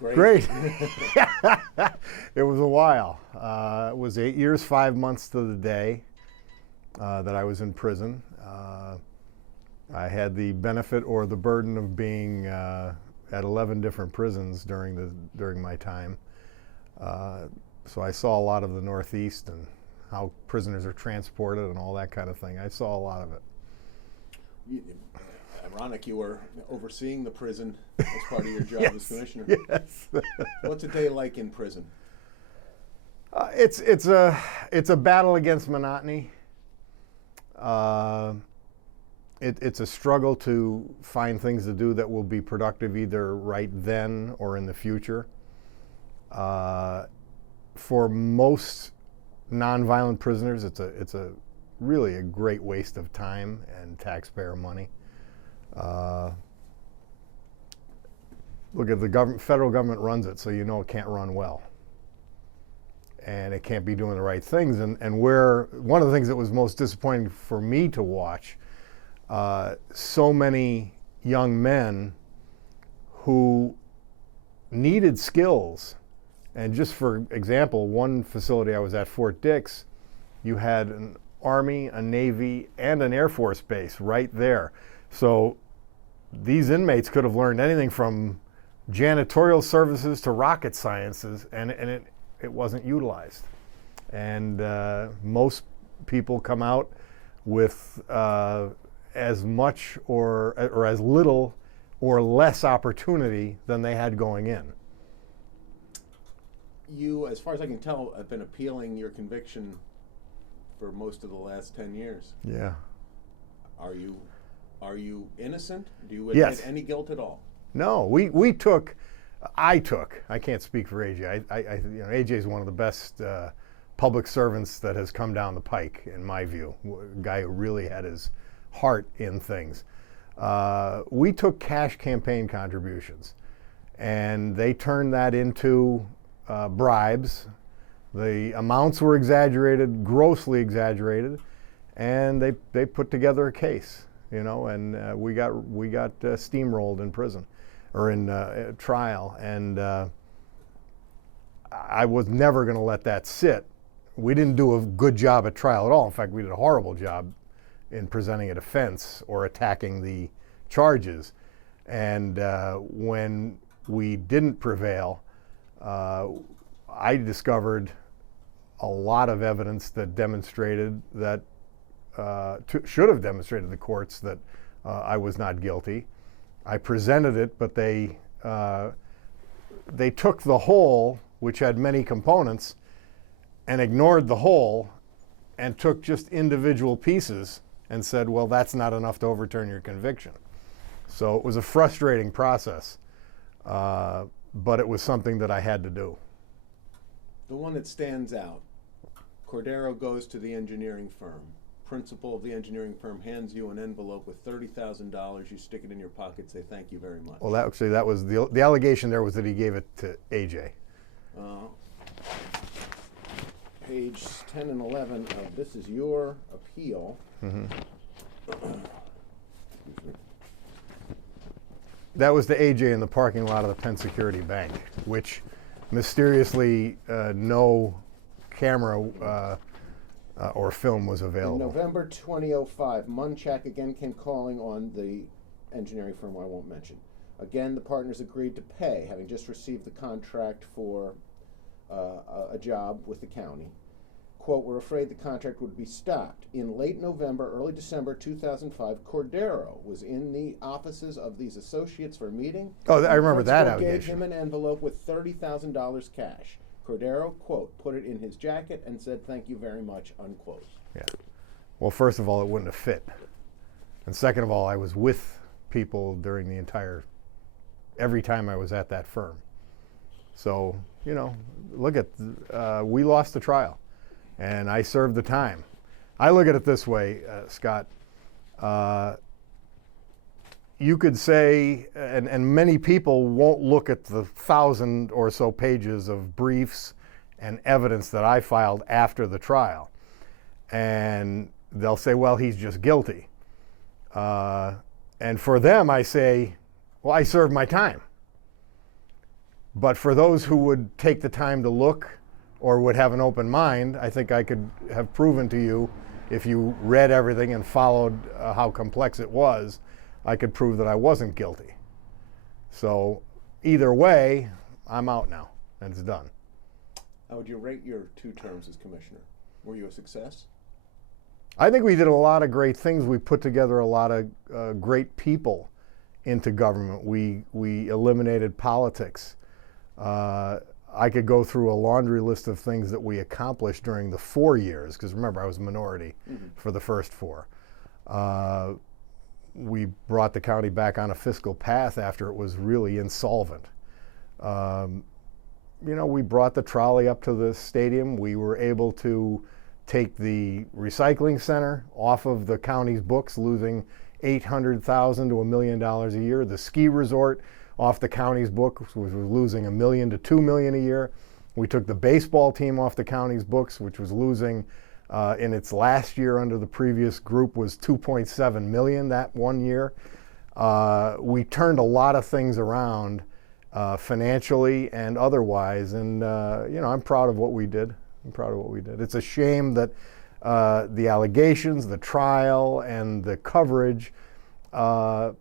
Great. It was a while. It was 8 years, 5 months to the day that I was in prison. I had the benefit or the burden of being at 11 different prisons during my time. So I saw a lot of the Northeast and how prisoners are transported and all that kind of thing. I saw a lot of it. Ironic, you were overseeing the prison as part of your job Yes, as commissioner. Yes. What's a day like in prison? It's a battle against monotony. It's a struggle to find things to do that will be productive either right then or in the future. For most nonviolent prisoners, it's really a great waste of time and taxpayer money. Look at the federal government runs it, so you know it can't run well. And it can't be doing the right things. And where one of the things that was most disappointing for me to watch, so many young men who needed skills. And just for example, one facility I was at, Fort Dix, you had an Army, a Navy, and an Air Force base right there. So these inmates could have learned anything from janitorial services to rocket sciences, and it wasn't utilized. And most people come out with as much or as little or less opportunity than they had going in. You, as far as I can tell, have been appealing your conviction for most of the last 10 years. Yeah. Are you innocent? Do you admit Yes. any guilt at all? No, I can't speak for AJ. AJ is one of the best public servants that has come down the pike, in my view. A guy who really had his heart in things. We took cash campaign contributions, and they turned that into bribes. The amounts were exaggerated, grossly exaggerated, and they put together a case, and we got steamrolled in prison or in trial, and I was never going to let that sit. We didn't do a good job at trial at all. In fact, we did a horrible job in presenting a defense or attacking the charges. And when we didn't prevail, I discovered a lot of evidence that demonstrated that, should have demonstrated to the courts that I was not guilty. I presented it, but they took the whole, which had many components, and ignored the whole and took just individual pieces and said, well, that's not enough to overturn your conviction. So it was a frustrating process, but it was something that I had to do. The one that stands out, Cordaro goes to the engineering firm. Principal of the engineering firm hands you an envelope with $30,000. You stick it in your pocket, say thank you very much. Well, that was the allegation there was that he gave it to AJ. Page 10 and 11 of this is your appeal. Mm-hmm. That was to AJ in the parking lot of the Penn Security Bank, which mysteriously no camera or film was available. In November 2005, Munchak again came calling on the engineering firm I won't mention. Again, the partners agreed to pay, having just received the contract for a job with the county. Quote, we're afraid the contract would be stopped. In late November, early December 2005, Cordaro was in the offices of these associates for a meeting. Oh, I remember that Principal allegation. gave him an envelope with $30,000 cash. Cordaro, quote, put it in his jacket and said, thank you very much, unquote. Yeah. Well, first of all, it wouldn't have fit. And second of all, I was with people during the every time I was at that firm. So, look at, we lost the trial. And I served the time. I look at it this way, Scott. You could say, and many people won't look at the 1,000 or so pages of briefs and evidence that I filed after the trial. And they'll say, well, he's just guilty. And for them, I say, well, I served my time. But for those who would take the time to look or would have an open mind, I think I could have proven to you, if you read everything and followed how complex it was, I could prove that I wasn't guilty. So either way, I'm out now, and it's done. How would you rate your 2 terms as commissioner? Were you a success? I think we did a lot of great things. We put together a lot of great people into government. We eliminated politics. I could go through a laundry list of things that we accomplished during the 4 years, because remember, I was a minority for the first 4. We brought the county back on a fiscal path after it was really insolvent. You know, we brought the trolley up to the stadium. We were able to take the recycling center off of the county's books, losing $800,000 to $1 million a year. The ski resort off the county's books, which was losing $1 million to $2 million a year. We took the baseball team off the county's books, which was losing in its last year under the previous group was $2.7 million that one year. We turned a lot of things around financially and otherwise, and you know, I'm proud of what we did. I'm proud of what we did. It's a shame that the allegations, the trial, and the coverage, you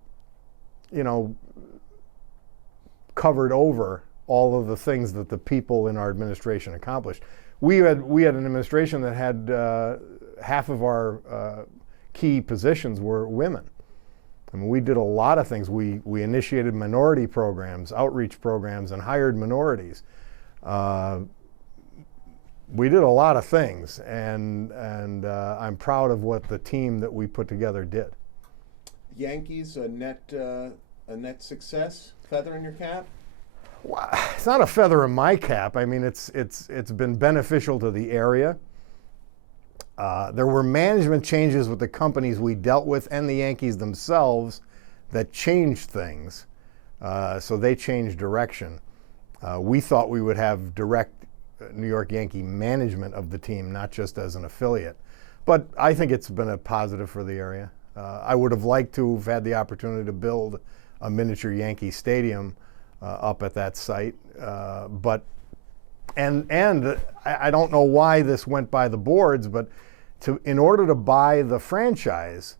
know, covered over all of the things that the people in our administration accomplished. We had an administration that had half of our key positions were women. I mean, we did a lot of things. We initiated minority programs, outreach programs, and hired minorities. We did a lot of things, and I'm proud of what the team that we put together did. Yankees, a net success, feather in your cap? Well, it's not a feather in my cap. I mean, it's been beneficial to the area. There were management changes with the companies we dealt with and the Yankees themselves that changed things. So they changed direction. We thought we would have direct New York Yankee management of the team, not just as an affiliate. But I think it's been a positive for the area. I would have liked to have had the opportunity to build a miniature Yankee stadium up at that site, but I don't know why this went by the boards, but in order to buy the franchise,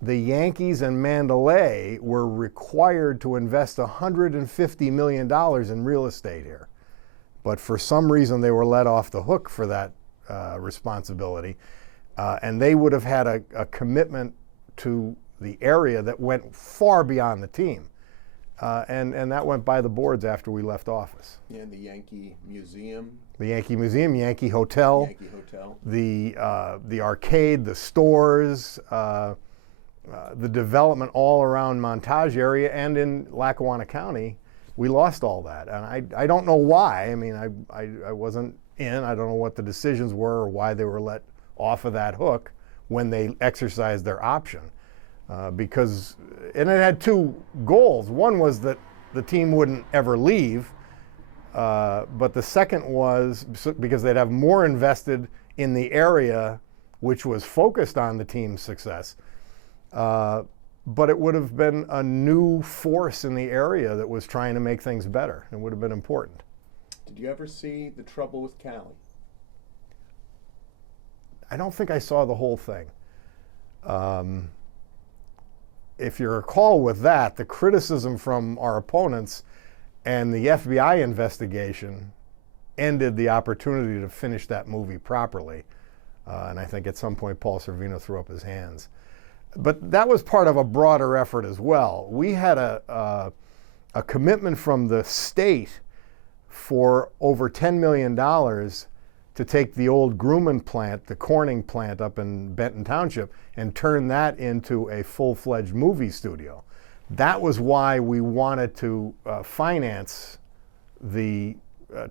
the Yankees and Mandalay were required to invest $150 million in real estate here. But for some reason, they were let off the hook for that responsibility, and they would have had a commitment to the area that went far beyond the team. And that went by the boards after we left office. And the Yankee Museum. The Yankee Museum, Yankee Hotel. Yankee Hotel. The arcade, the stores, the development all around Montage area and in Lackawanna County, we lost all that. And I don't know why. I mean, I wasn't in. I don't know what the decisions were or why they were let off of that hook when they exercised their option. Because it had 2 goals. One was that the team wouldn't ever leave, but the second was because they'd have more invested in the area which was focused on the team's success. But it would have been a new force in the area that was trying to make things better. It would have been important. Did you ever see The Trouble with Cali? I don't think I saw the whole thing. If you recall with that, the criticism from our opponents and the FBI investigation ended the opportunity to finish that movie properly. And I think at some point Paul Sorvino threw up his hands. But that was part of a broader effort as well. We had a commitment from the state for over $10 million to take the old Grumman plant, the Corning plant up in Benton Township, and turn that into a full-fledged movie studio. That was why we wanted to finance the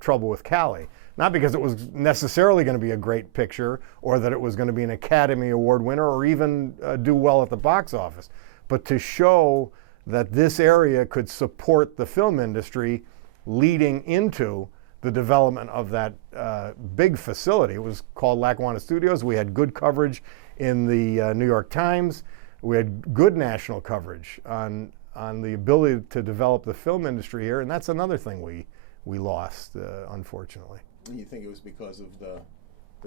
Trouble with Cali. Not because it was necessarily going to be a great picture or that it was going to be an Academy Award winner or even do well at the box office, but to show that this area could support the film industry leading into the development of that big facility. It was called Lackawanna Studios. We had good coverage in the New York Times. We had good national coverage on the ability to develop the film industry here, and that's another thing we lost, unfortunately. You think it was because of the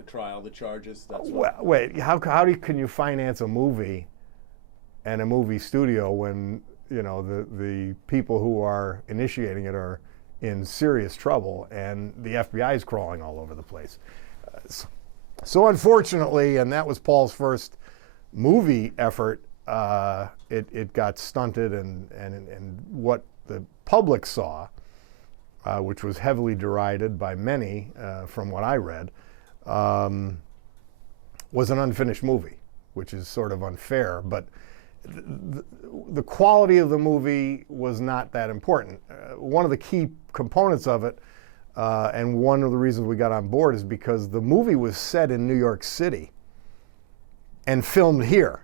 trial, the charges? That's Well, wait, can you finance a movie and a movie studio when the people who are initiating it are in serious trouble and the FBI is crawling all over the place? So unfortunately, and that was Paul's first movie effort, it got stunted, and what the public saw, which was heavily derided by many, from what I read, was an unfinished movie, which is sort of unfair, but the quality of the movie was not that important. One of the key components of it, and one of the reasons we got on board, is because the movie was set in New York City and filmed here.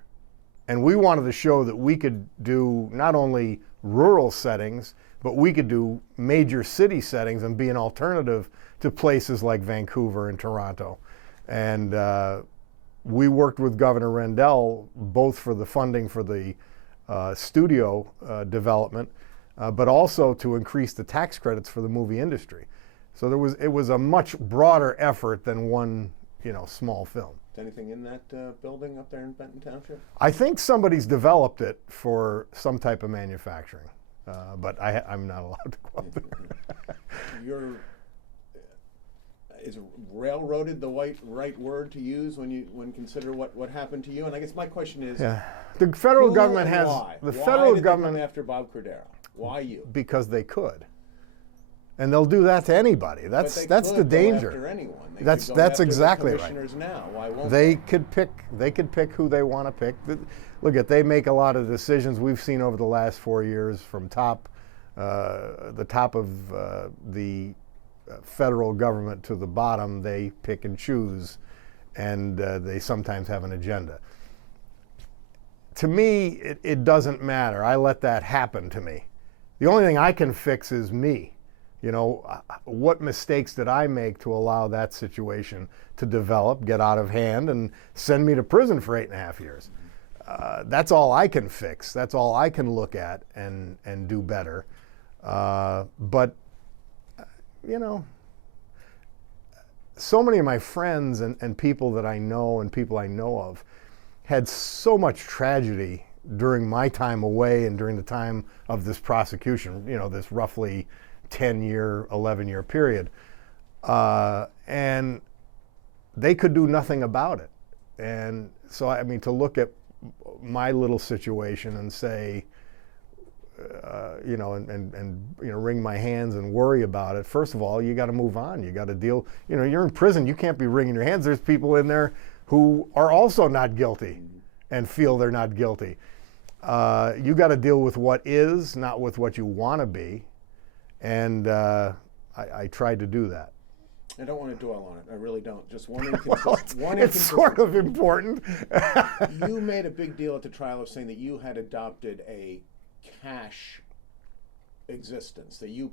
And we wanted to show that we could do not only rural settings, but we could do major city settings and be an alternative to places like Vancouver and Toronto. And we worked with Governor Rendell both for the funding for the studio development, but also to increase the tax credits for the movie industry. So it was a much broader effort than one small film. Is anything in that building up there in Benton Township? I think somebody's developed it for some type of manufacturing, but I'm not allowed to go up there. Is railroaded the right word to use when consider what happened to you? And I guess my question is, the federal government has why? The Why federal did government they come after Bob Cordaro? Why you? Because they could, and they'll do that to anybody. That's the danger. Go after anyone. They that's could go after exactly the right. commissioners now. Why won't they? Could pick who they want to pick. Look, they make a lot of decisions we've seen over the last 4 years from the top of the federal government to the bottom. They pick and choose, and they sometimes have an agenda. To me, it doesn't matter. I let that happen to me. The only thing I can fix is me. What mistakes did I make to allow that situation to develop, get out of hand, and send me to prison for 8.5 years? That's all I can fix. That's all I can look at and do better. But so many of my friends and people that I know and people I know of had so much tragedy during my time away and during the time of this prosecution, this roughly 10-year, 11-year period. And they could do nothing about it. And so, to look at my little situation and say, wring my hands and worry about it. First of all, you got to move on. You got to deal. You're in prison. You can't be wringing your hands. There's people in there who are also not guilty and feel they're not guilty. You got to deal with what is, not with what you want to be. And I tried to do that. I don't want to dwell on it. I really don't. Just one Well, it's sort of important. You made a big deal at the trial of saying that you had adopted a cash existence, that you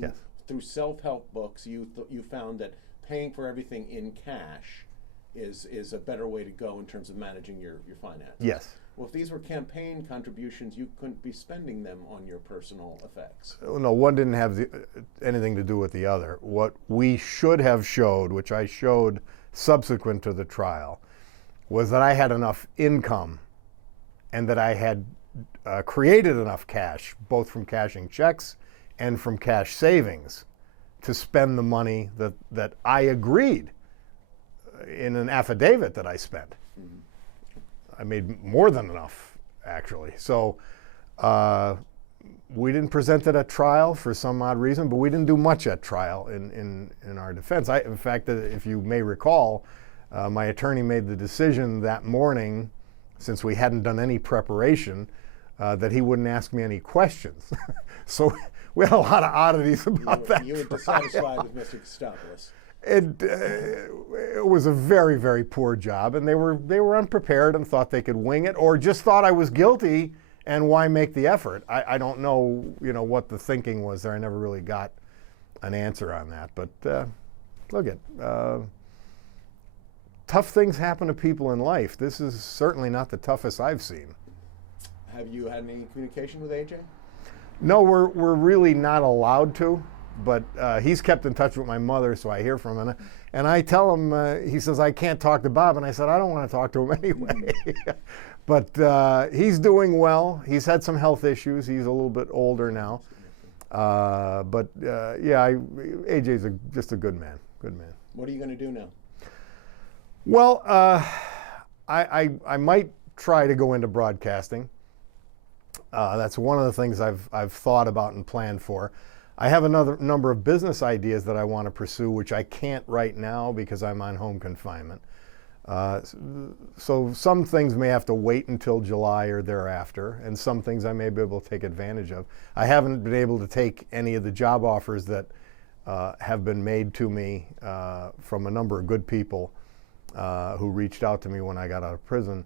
Yes. through self-help books you found that paying for everything in cash is a better way to go in terms of managing your finances. Yes. Well, if these were campaign contributions, you couldn't be spending them on your personal effects. No, one didn't have anything to do with the other. What we should have showed, which I showed subsequent to the trial, was that I had enough income and that I had created enough cash, both from cashing checks and from cash savings, to spend the money that I agreed in an affidavit that I spent. Mm-hmm. I made more than enough, actually. So we didn't present it at trial for some odd reason, but we didn't do much at trial in our defense. In fact, if you may recall, my attorney made the decision that morning, since we hadn't done any preparation, that he wouldn't ask me any questions. So we had a lot of oddities about that. You were dissatisfied with Mr. Kostopoulos. It was a very, very poor job, and they were unprepared and thought they could wing it, or just thought I was guilty, and why make the effort? I don't know, what the thinking was there. I never really got an answer on that. But look at tough things happen to people in life. This is certainly not the toughest I've seen. Have you had any communication with AJ? No, we're really not allowed to. but he's kept in touch with my mother, so I hear from him. And I tell him, he says, I can't talk to Bob. And I said, I don't want to talk to him anyway. But he's doing well. He's had some health issues. He's a little bit older now. But yeah, AJ's just a good man. Good man. What are you going to do now? Well, I might try to go into broadcasting. That's one of the things I've thought about and planned for. I have another number of business ideas that I want to pursue, which I can't right now because I'm on home confinement. So some things may have to wait until July or thereafter, and some things I may be able to take advantage of. I haven't been able to take any of the job offers that have been made to me from a number of good people who reached out to me when I got out of prison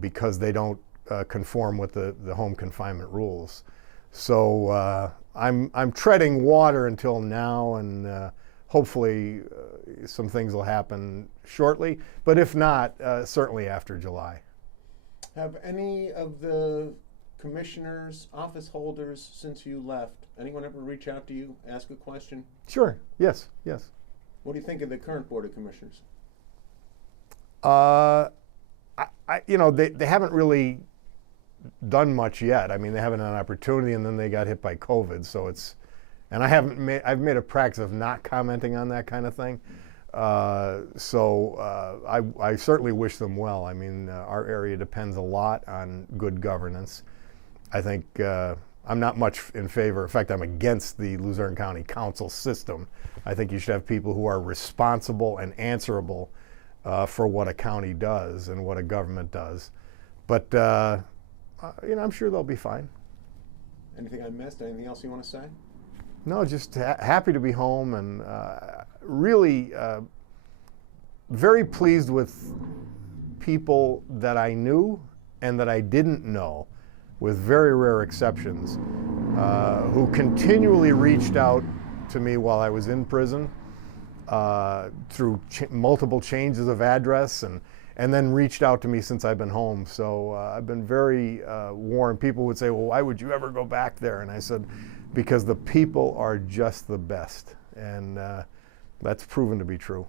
because they don't conform with the home confinement rules. So I'm treading water until now, and hopefully some things will happen shortly. But if not, certainly after July. Have any of the commissioners, office holders, since you left, anyone ever reach out to you, ask a question? Sure. Yes. Yes. What do you think of the current Board of Commissioners? They haven't really done much yet. I mean, they haven't had an opportunity, and then they got hit by COVID. So and I've made a practice of not commenting on that kind of thing. I certainly wish them well. I mean, our area depends a lot on good governance. I think I'm not much in favor. In fact, I'm against the Luzerne County Council system. I think you should have people who are responsible and answerable for what a county does and what a government does. But I'm sure they'll be fine. Anything I missed? Anything else you want to say? No, just happy to be home, and really very pleased with people that I knew and that I didn't know, with very rare exceptions, who continually reached out to me while I was in prison through multiple changes of address, and then reached out to me since I've been home. So I've been very warm. People would say, well, why would you ever go back there? And I said, because the people are just the best. And that's proven to be true.